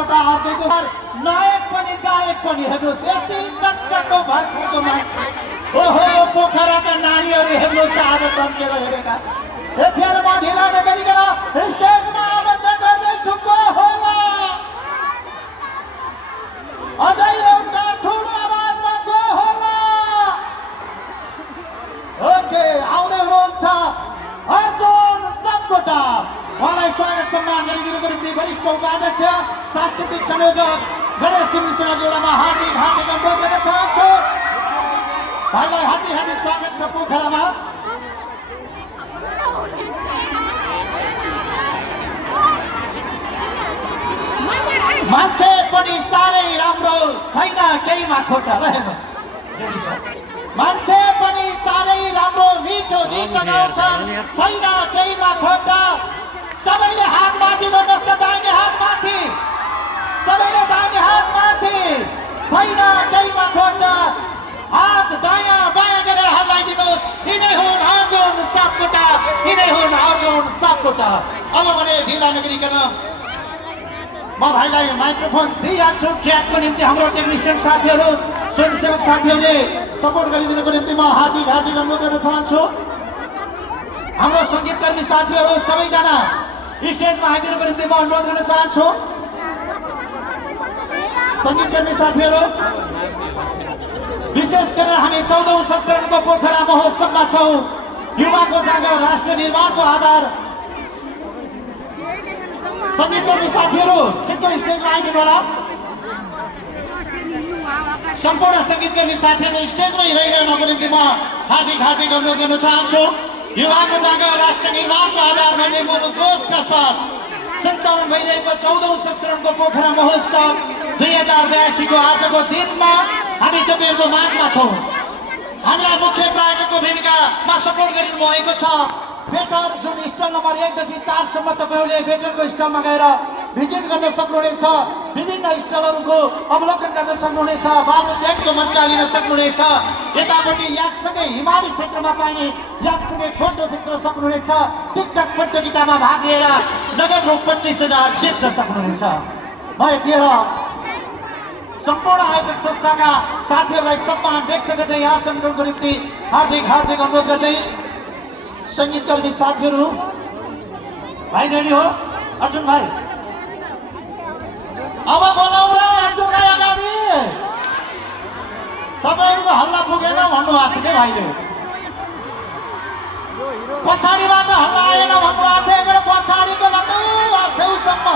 सापकोटा अर्दैको नायक पनि गायक पनि हेर्नुहोस् यति चक्कको भर्खरको मान्छे ओहो पोखराका नानीहरू हेर्नुहोस् त आज तन्केर हेरेका यतिखेर म ढिला नगरिकन स्टेजमा आमन्त्रण गर्दैछु को होला अझै एउटा ठुलो आवाजमा को होला ओके आउँदै हुनुहुन्छ अर्जुन सापकोटा उहाँलाई स्वागत सम्मान गरिदिनुको निम्ति वरिष्ठ उपाध्यक्ष सांस्कृतिक संयोजक गणेश तिमिल सिंहज्यूलाई हार्दिक हार्दिक अनुरोध गर्न चाहन्छु भाइलाई हार्दिक हार्दिक स्वागत छ पोखरामा मान्छे पनि साह्रै राम्रो छैन केहीमा खोटा ल मान्छे पनि साह्रै राम्रो मिठो गीत गाउँछन् छैन केहीमा खोटा सबैले हात माथि गर्नुहोस् त दाहिने हात माथि सबैले दाहिने हात माथि छैन केहीमा खोटा हात दायाँ बायाँ गरेर हल्लाइदिनुहोस् यिनै हुन् अर्जुन सापकोटा यिनै हुन् अर्जुन सापकोटा अब भने ढिला नगरिकन म भाइलाई माइक्रोफोन दिइहाल्छु ट्र्याकको निम्ति हाम्रो टेक्निसियन साथीहरू स्वयंसेवक साथीहरूले सपोर्ट गरिदिनुको निम्ति म हार्दिक हार्दिक अनुरोध गर्न चाहन्छु हाम्रो सङ्गीतकर्मी साथीहरू सबैजना स्टेजमा आइदिनुको निम्ति म अनुरोध गर्न चाहन्छु सङ्गीतकर्मी साथीहरू विशेष गरेर हामी 14औं संस्करणको पोखरा महोत्सवमा छौँ युवाको जाँगर राष्ट्र निर्माणको आधार सङ्गीतकर्मी साथीहरू छिट्टो स्टेजमा आइदिनु होला सम्पूर्ण सङ्गीतकर्मी साथीहरू स्टेजमै रहिरहनको निम्ति म हार्दिक हार्दिक अनुरोध गर्न चाहन्छु युवाको जाँगर राष्ट्र निर्माणको आधार भन्ने मूल उद्देश्यका साथ सञ्चालन भइरहेको 14औं संस्करणको पोखरा महोत्सव 2082 को आजको दिनमा हामी तपाईँहरूको माझमा छौँ हामीलाई मुख्य प्रायोजकको भूमिकामा सपोर्ट गरिनु भएको छ भेटर जुन स्टल नम्बर 1 देखि 4 सम्म तपाईँहरूले भेटरको स्टलमा गएर भिजिट गर्न सक्नुहुनेछ विभिन्न स्टलहरूको अवलोकन गर्न सक्नुहुनेछ बालुद्यानको मजा लिन सक्नुहुनेछ यतापट्टि याकसँगै हिमाली क्षेत्रमा पाइने याकसँगै फोटो खिच्न सक्नुहुनेछ टिकटक प्रतियोगितामा भाग लिएर नगद रु 25,000 जित्न सक्नुहुनेछ म यतिखेर सम्पूर्ण आयोजक संस्थाका साथीहरूलाई सम्मान व्यक्त गर्दै आसनको निम्ति हार्दिक हार्दिक अनुरोध गर्दै सङ्गीतकर्मी साथीहरू भाइ रेडी हो अर्जुन भाइ अब बोलाउँ र अर्जुन भाइ अगाडि तपाईँहरूको हल्ला पुगेन भन्नुभएको छ के भाइले पछाडिबाट हल्ला आएन भन्नुभएको छ एकबाट पछाडिको लट्टु छेउसम्म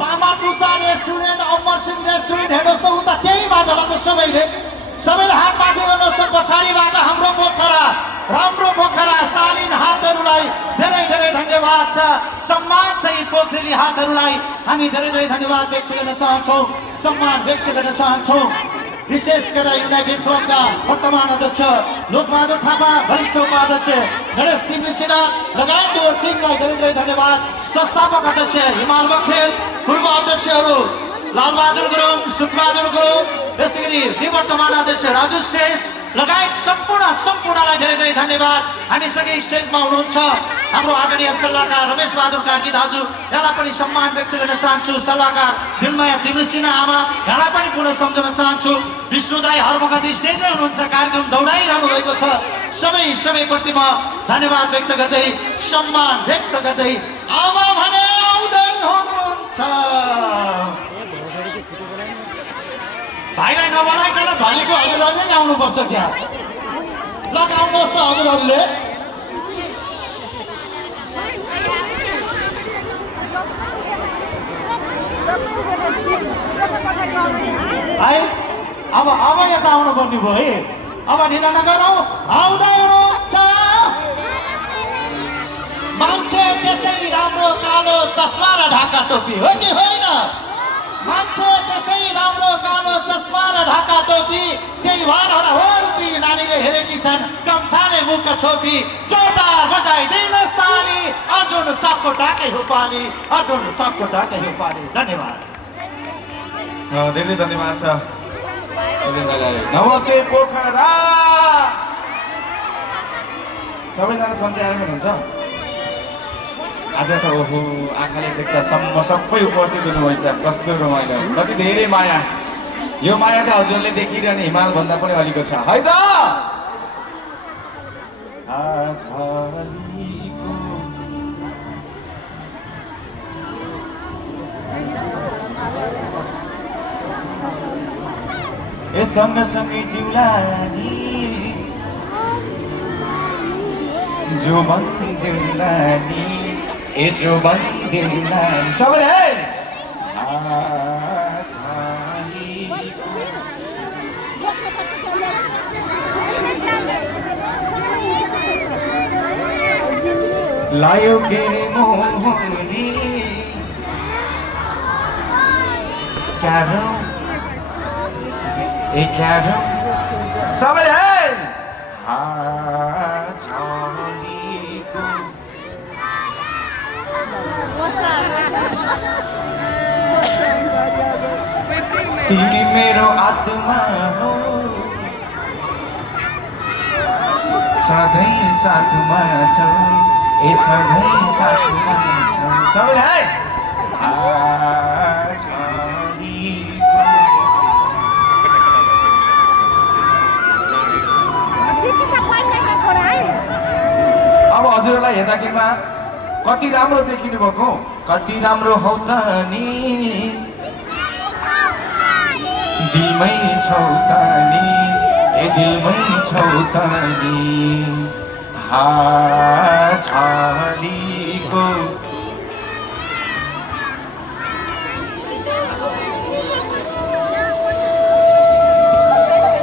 तामा टुसा रेस्टुरेन्ट अमर सिंह रेस्टुरेन्ट हेर्नुहोस् त उता त्यहीबाट होला त सबैले हात माथि गर्नुहोस् त पछाडिबाट हाम्रो पोखरा राम्रो पोखरा शालीन हातहरूलाई धेरै धेरै धन्यवाद छ सम्मान छ यी पोखरेली हातहरूलाई हामी धेरै धेरै धन्यवाद व्यक्त गर्न चाहन्छौँ सम्मान व्यक्त गर्न चाहन्छौँ विशेष गरेर युनाइटेड क्लबका वर्तमान अध्यक्ष लोकबहादुर थापा वरिष्ठ उपाध्यक्ष गणेश तिमिल सिंह लगायतको टिमलाई धेरै धेरै धन्यवाद संस्थापक अध्यक्ष हिमाल बखेल पूर्व अध्यक्षहरू लालबहादुर गुरुङ सुखबहादुर गुरुङ त्यस्तै गरी निवर्तमान अध्यक्ष राजु श्रेष्ठ लगायत सम्पूर्णलाई धेरै धेरै धन्यवाद हामीसँगै स्टेजमा हुनुहुन्छ हाम्रो आदरणीय सल्लाहकार रमेश बहादुर कार्की दाजु यहाँलाई पनि सम्मान व्यक्त गर्न चाहन्छु सल्लाहकार दिलमाया तिमिल सिन्हा आमा यहाँलाई पनि पुनः सम्झन चाहन्छु विष्णु दाई हर वखत स्टेजमै हुनुहुन्छ कार्यक्रम दौडाइरहनु भएको छ सबैप्रति म धन्यवाद व्यक्त गर्दै सम्मान व्यक्त गर्दै अब भने आउँदै हुनुहुन्छ भाइलाई नबोलाइकन झलेको हजुरहरूले नै आउनुपर्छ त्यहाँ ल आउनुहोस् त हजुरहरूले भाइ अब यता आउनु पर्ने भयो है अब ढिला नगरौँ आउँदै हुनुहुन्छ मान्छे त्यसै राम्रो कालो चस्मा र ढाका टोपी हो कि होइन मान्छे त्यसै राम्रो कालो चस्मा र ढाका टोपी त्यही भएर होरुदी नानीले हेरेकी छन् गम्छाले मुख छोपी जोरदार बजाइदिनुहोस् ताली अर्जुन सापकोटाकै हो पाली अर्जुन सापकोटाकै हो पाली धन्यवाद धेरै धन्यवाद छ नमस्ते पोखरा सबैजना सन्चै आएर हुनुहुन्छ आज त ओहो आँखाले देख्दा सम्म सबै उपस्थित हुनुभएछ कस्तो रमाइलो कति धेरै माया यो माया त हजुरले देखिरहने हिमाल भन्दा पनि अलिको छ है त ए सँगसँगै जिउला नि जो बन्दिउला नि ए जो बन्दिउला नि सबैले लायो के रे मोहनी क्यारो ए क्यारो सबैले तिमी मेरो आत्मा हो सधैँ साथमा छौ ए सधैँ साथमा छौ सबैलाई अब हजुरलाई हेर्दाखेरिमा कति राम्रो देखिनु भएको कति राम्रो हौ त नि दिलमै छौ त नि ए दिलमै छौ त नि छालीको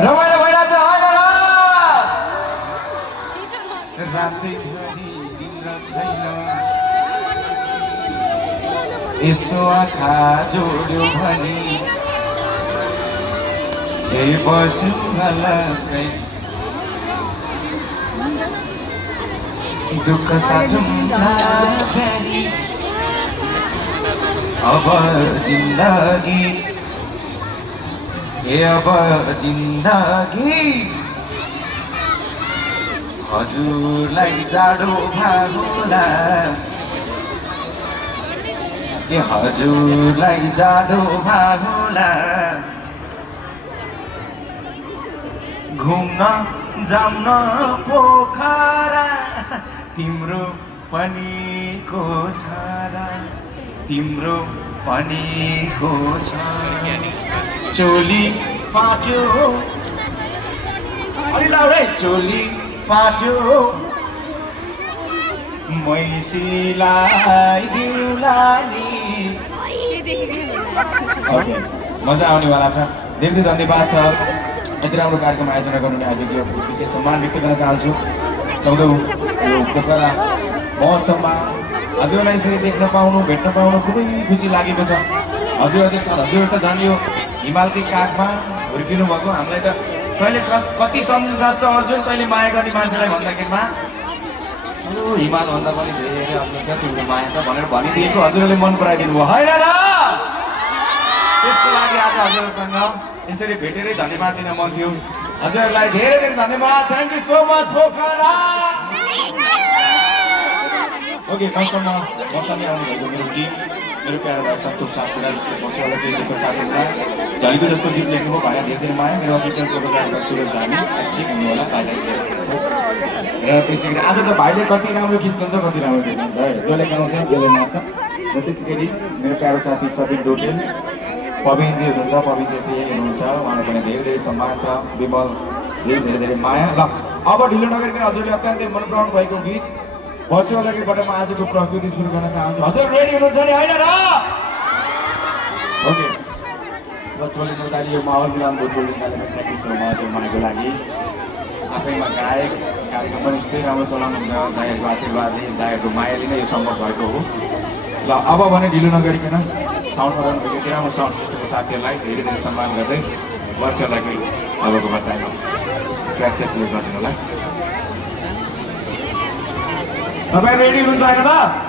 रमाइलो भइरहेछ रातैभरि दिन छैन यसो आँखा जोड्यो भने ए बस्यो अलग्गै दुःख साटुम्ला बेरी अब जिन्दगी ए अब जिन्दगी हजुरलाई जाडो भागोला ए हजुरलाई जाडो भागोला घुम्न जाम्न पोखरा तिम्रो पनिको छारा तिम्रो पनिको छारा चोली फाट्यो अलि लाउडै चोली फाट्यो मैसीलाई दिउला नि मजा आउनेवाला छ धेरै धन्यवाद छ यति राम्रो कार्यक्रम आयोजना गर्नुहुने आयोजकज्यू विशेष सम्मान व्यक्त गर्न चाहन्छु 14औं यो पोखरा महोत्सवमा हजुरलाई यसरी देख्न पाउनु भेट्न पाउनु खुबै खुसी लागेको छ हजुर त जानियो हिमालकै काखमा हुर्किनु भएको हामीलाई त तैँले कति सम्झस त अर्जुन तैँले माया गर्ने मान्छेलाई भन्दाखेरिमा हिमाल भन्दा पनि धेरै आफ्नो छ तिम्रो माया त भनेर भनिदिएको हजुरले मन पराइदिनु भयो होइन र त्यसको लागि आज हजुरसँग यसरी भेटेरै धन्यवाद दिन मन थियो हजुरहरूलाई धेरै धेरै धन्यवाद thank you so much Pokhara okay मसँग आउनुभएको मेरो टिम मेरो प्यारो भाइ सन्तोष साथीलाई जसले बसेर केही दुःख साथीहरूलाई झलिको जस्तो गीत लेख्नुभयो भाइ धेरै धेरै माया मेरो अफिसियल फोटोग्राफर सुरज धामी एक्टिभ हुनु होला भाइलाई र त्यसै गरी आज त भाइले कति राम्रो खिच्नुहुन्छ कति राम्रो खिच्नुहुन्छ है जसले गाउँछ जसले नाच्छ र त्यसै गरी मेरो प्यारो साथी सबिन डोटेल पविनजी हुनुहुन्छ पविन चेत्री हुनुहुन्छ उहाँलाई पनि धेरै धेरै सम्मान छ विमल धेरै धेरै माया ल अब ढिलो नगरिकन हजुरले अत्यन्तै मन पराउनु भएको गीत बस्यो अगाडिबाट म आजको प्रस्तुति सुरु गर्न चाहन्छु हजुर रेडी हुनुहुन्छ नि होइन र ओके ल चोली मुताली यो माहौल मिलाउनु चोली मुतालीमा प्र्याक्टिस हो हजुर मायाको लागि आफैमा गायक कार्यक्रम पनि यस्तै राम्रो चलाउनुहुन्छ दाइहरूको आशीर्वादले दाइहरूको मायाले नै यो सम्भव भएको हो ल अब भने ढिलो नगरिकन साउन्ड बनाउनु भएको त्यो राम्रो साउन्ड सिस्टमको साथीहरूलाई धेरै धेरै सम्मान गर्दै वर्षलाई अबको बसाइमा ट्र्याक सेट प्ले गरिदिनु होला तपाईँ रेडी हुनुहुन्छ होइन त